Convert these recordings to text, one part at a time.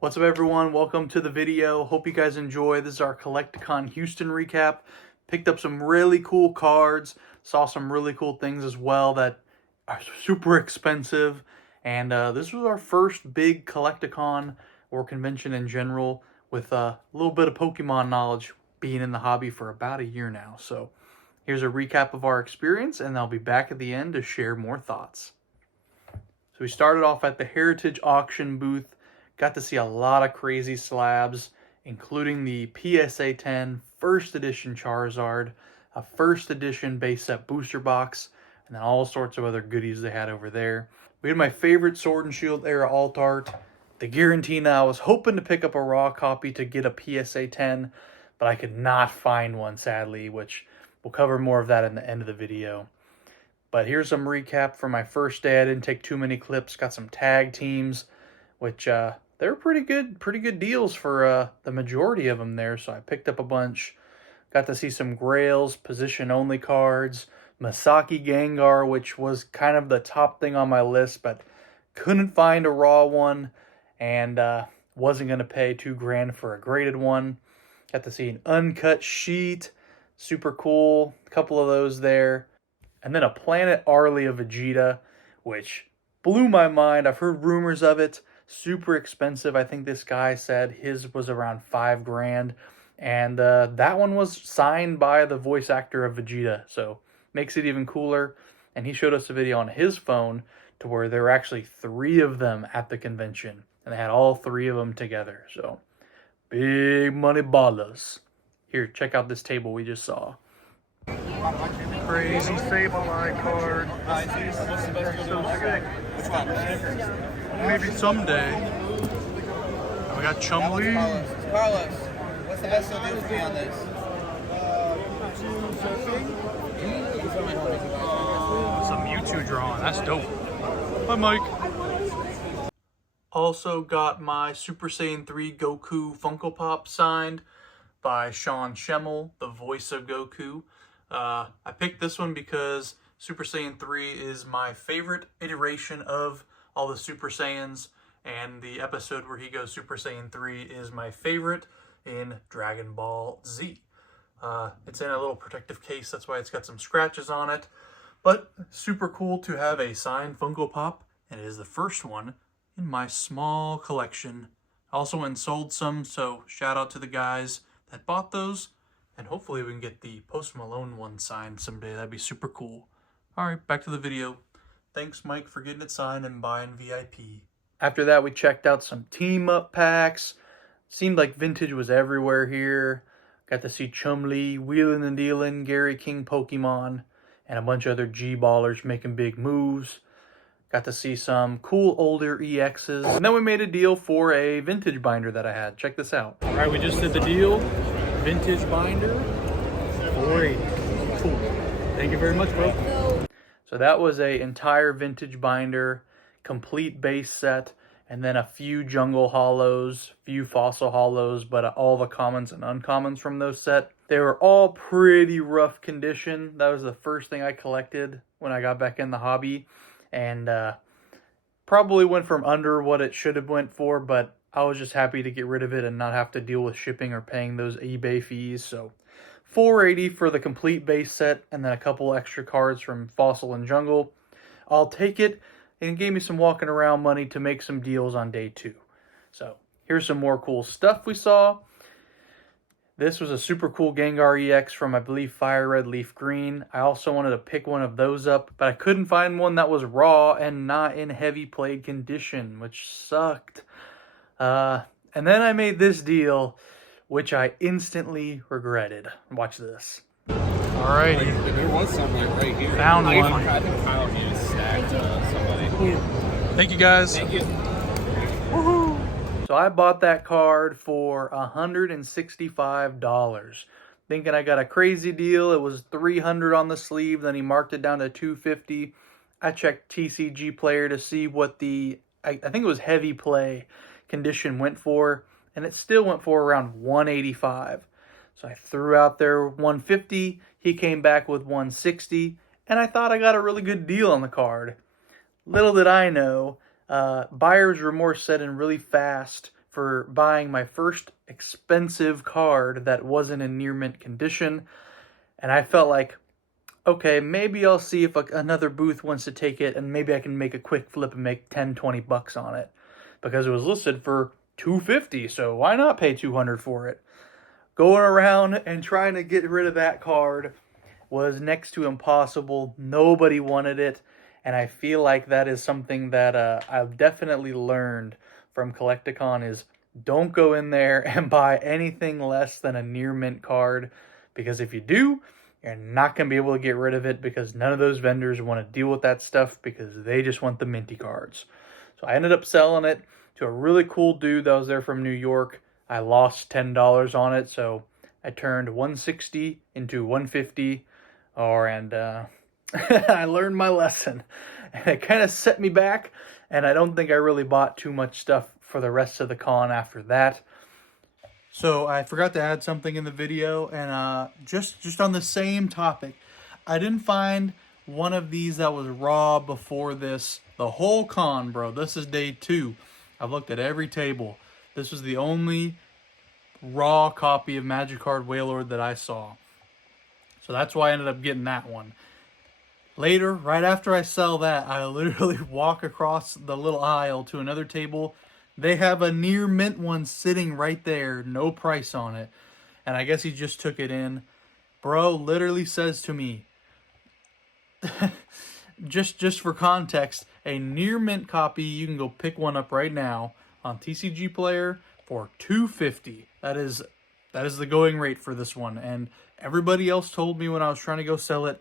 What's up, everyone? Welcome to the video. Hope you guys enjoy. This is our Collecticon Houston recap. Picked up some really cool cards. Saw some really cool things as well that are super expensive. And this was our first big Collecticon or convention in general with a little bit of Pokemon knowledge, being in the hobby for about a year now. So here's a recap of our experience, and I'll be back at the end to share more thoughts. So we started off at the Heritage Auction booth. Got to see a lot of crazy slabs, including the PSA 10 first edition Charizard, a first edition base set booster box, and then all sorts of other goodies they had over there. We had my favorite Sword and Shield era alt art, the Giratina. I was hoping to pick up a raw copy to get a PSA 10, but I could not find one, sadly, which we'll cover more of that in the end of the video. But here's some recap from my first day. I didn't take too many clips. Got some tag teams, which they were pretty good deals for the majority of them there. So I picked up a bunch. Got to see some Grails, position only cards, Masaki Gengar, which was kind of the top thing on my list, but couldn't find a raw one, and wasn't gonna pay $2,000 for a graded one. Got to see an uncut sheet, super cool. A couple of those there. And then a Planet Arlia Vegeta, which blew my mind. I've heard rumors of it. Super expensive. I think this guy said his was around $5,000. And that one was signed by the voice actor of Vegeta. So makes it even cooler. And he showed us a video on his phone to where there were actually 3 of them at the convention. And they had all 3 of them together. So big money ballers. Here, check out this table we just saw. Crazy Sableye card. That's so sick. Maybe someday. We got Chumlee. Carlos, what's the best you'll do for me on this? Some Mewtwo drawing. That's dope. Hi, Mike. Also got my Super Saiyan 3 Goku Funko Pop signed by Sean Schemmel, the voice of Goku. I picked this one because Super Saiyan 3 is my favorite iteration of all the Super Saiyans, and the episode where he goes Super Saiyan 3 is my favorite in Dragon Ball Z. It's in a little protective case, that's why it's got some scratches on it, but super cool to have a signed Funko Pop, and it is the first one in my small collection. I also went and sold some, so shout out to the guys that bought those. And hopefully we can get the Post Malone one signed someday. That'd be super cool. All right, back to the video. Thanks, Mike, for getting it signed and buying VIP. After that, we checked out some team-up packs. Seemed like vintage was everywhere here. Got to see Chumlee, wheeling and dealing, Gary King Pokemon, and a bunch of other G-ballers making big moves. Got to see some cool older EXs. And then we made a deal for a vintage binder that I had. Check this out. All right, we just did the deal. Vintage binder, $480. Cool. Thank you very much, bro. So that was a entire vintage binder, complete base set, and then a few jungle hollows, few fossil hollows, but all the commons and uncommons from those set. They were all pretty rough condition. That was the first thing I collected when I got back in the hobby, and probably went from under what it should have went for, but I was just happy to get rid of it and not have to deal with shipping or paying those eBay fees. So $480 for the complete base set, and then a couple extra cards from Fossil and Jungle. I'll take it, and it gave me some walking around money to make some deals on day 2. So here's some more cool stuff we saw. This was a super cool Gengar EX from, I believe, Fire Red Leaf Green. I also wanted to pick one of those up, but I couldn't find one that was raw and not in heavy played condition, which sucked. And then I made this deal, which I instantly regretted. Watch this. Alrighty. There was some right here. Found one. I think Kyle needed to stack somebody. Thank you, guys. Thank you. Woohoo! So I bought that card for $165. Thinking I got a crazy deal. It was $300 on the sleeve. Then he marked it down to $250. I checked TCG Player to see what the, I think it was heavy play condition went for, and it still went for around $185. So I threw out there $150. He came back with $160, and I thought I got a really good deal on the card. Little did I know, buyer's remorse set in really fast for buying my first expensive card that wasn't in near mint condition. And I felt like, okay, maybe I'll see if another booth wants to take it, and maybe I can make a quick flip and make 10, 20 bucks on it. Because it was listed for $250, so why not pay $200 for it? Going around and trying to get rid of that card was next to impossible. Nobody wanted it, and I feel like that is something that I've definitely learned from Collecticon is don't go in there and buy anything less than a near mint card, because if you do, you're not going to be able to get rid of it, because none of those vendors want to deal with that stuff because they just want the minty cards. So I ended up selling it to a really cool dude that was there from New York. I lost $10 on it, so I turned 160 into 150, and I learned my lesson. And it kind of set me back, and I don't think I really bought too much stuff for the rest of the con after that. So I forgot to add something in the video, and just on the same topic, I didn't find one of these that was raw before this. The whole con, bro. This is day 2. I've looked at every table. This was the only raw copy of Magikarp Wailord that I saw. So that's why I ended up getting that one. Later, right after I sell that, I literally walk across the little aisle to another table. They have a near mint one sitting right there, no price on it. And I guess he just took it in. Bro literally says to me, just for context, a near mint copy, you can go pick one up right now on TCG Player for $250. That is the going rate for this one. And everybody else told me when I was trying to go sell it,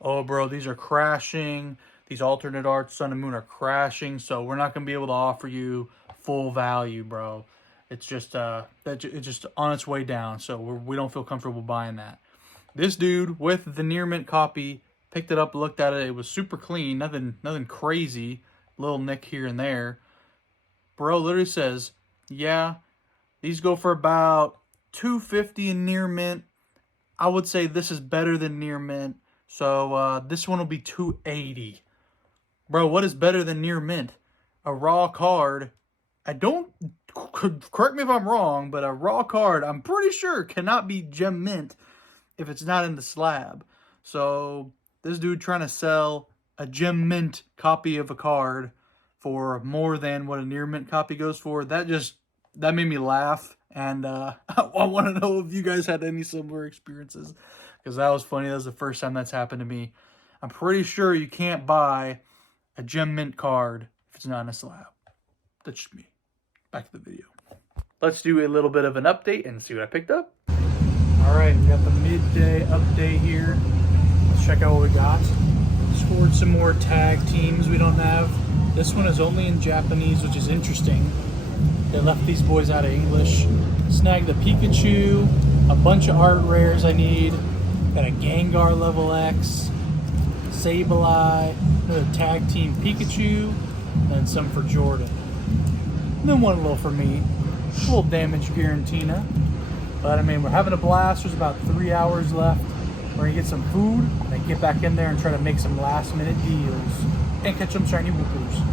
oh bro, these are crashing. These alternate arts Sun and Moon are crashing, so we're not gonna be able to offer you full value, bro. It's just it's just on its way down, so we don't feel comfortable buying that. This dude with the near mint copy picked it up, looked at it. It was super clean, nothing crazy, little nick here and there. Bro literally says, yeah, these go for about $250 in near mint. I would say this is better than near mint, so this one will be $280. Bro, what is better than near mint? A raw card. I don't, correct me if I'm wrong, but a raw card, I'm pretty sure, cannot be gem mint if it's not in the slab. So this dude trying to sell a gem mint copy of a card for more than what a near mint copy goes for, that made me laugh. And I want to know if you guys had any similar experiences, because that was funny. That was the first time that's happened to me. I'm pretty sure you can't buy a gem mint card if it's not in a slab. That's just me. Back to the video. Let's do a little bit of an update and see what I picked up. All right, we got the midday update here. Let's check out what we got. Scored some more tag teams we don't have. This one is only in Japanese, which is interesting. They left these boys out of English. Snagged a Pikachu, a bunch of art rares I need. Got a Gengar level X, Sableye, another tag team Pikachu, and some for Jordan. And then one little for me, a little damage Garantina. But I mean, we're having a blast. There's about 3 hours left. We're gonna get some food, and then get back in there and try to make some last minute deals and catch some shiny Woopers.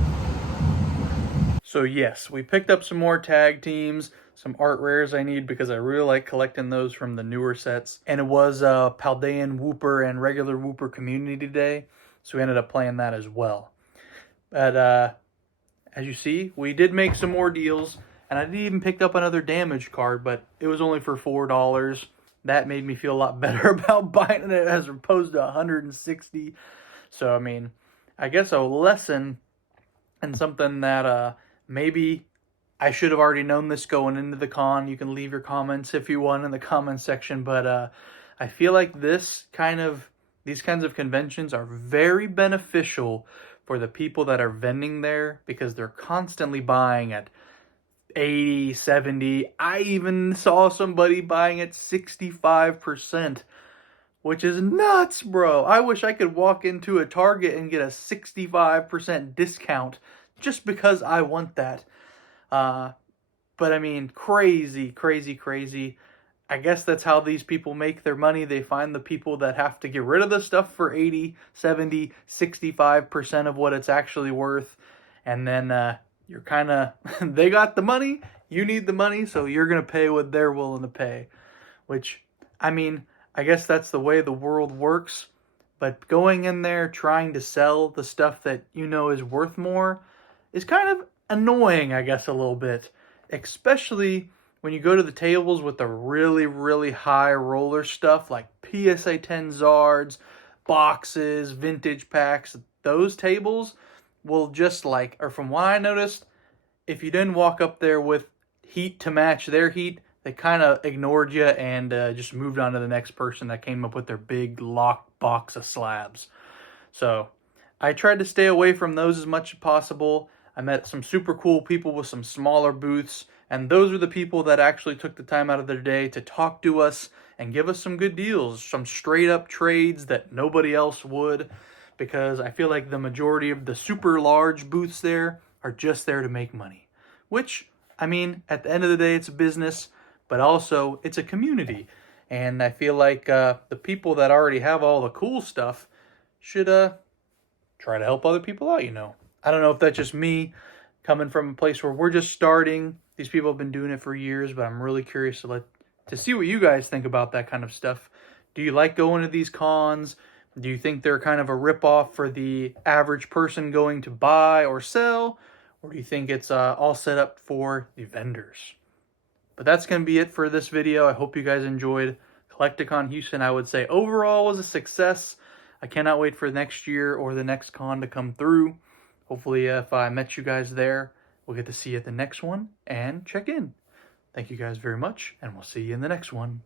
So yes, we picked up some more tag teams, some art rares I need because I really like collecting those from the newer sets. And it was Paldean Wooper and regular Wooper Community Day, so we ended up playing that as well. But as you see, we did make some more deals, and I didn't even pick up another damage card, but it was only for $4. That made me feel a lot better about buying it as opposed to $160. So I mean, I guess a lesson and something that maybe I should have already known this going into the con. You can leave your comments if you want in the comment section, but I feel like these kinds of conventions are very beneficial for the people that are vending there, because they're constantly buying at 80, 70. I even saw somebody buying at 65%, which is nuts, bro. I wish I could walk into a Target and get a 65% discount just because I want that. But I mean, crazy, crazy, crazy. I guess that's how these people make their money. They find the people that have to get rid of the stuff for 80, 70, 65% of what it's actually worth. And then you're kind of, they got the money, you need the money, so you're going to pay what they're willing to pay. Which, I mean, I guess that's the way the world works. But going in there trying to sell the stuff that you know is worth more is kind of annoying, I guess, a little bit. Especially when you go to the tables with the really, really high roller stuff like PSA 10 Zards, boxes, vintage packs. Those tables will just like, or from what I noticed, if you didn't walk up there with heat to match their heat, they kind of ignored you and just moved on to the next person that came up with their big locked box of slabs. So I tried to stay away from those as much as possible. I met some super cool people with some smaller booths, and those are the people that actually took the time out of their day to talk to us and give us some good deals, some straight up trades that nobody else would, because I feel like the majority of the super large booths there are just there to make money. Which, I mean, at the end of the day, it's a business, but also it's a community. And I feel like the people that already have all the cool stuff should try to help other people out, you know. I don't know if that's just me coming from a place where we're just starting. These people have been doing it for years, but I'm really curious to see what you guys think about that kind of stuff. Do you like going to these cons? Do you think they're kind of a ripoff for the average person going to buy or sell? Or do you think it's all set up for the vendors? But that's going to be it for this video. I hope you guys enjoyed. Collecticon Houston, I would say, overall was a success. I cannot wait for next year or the next con to come through. Hopefully, if I met you guys there, we'll get to see you at the next one and check in. Thank you guys very much, and we'll see you in the next one.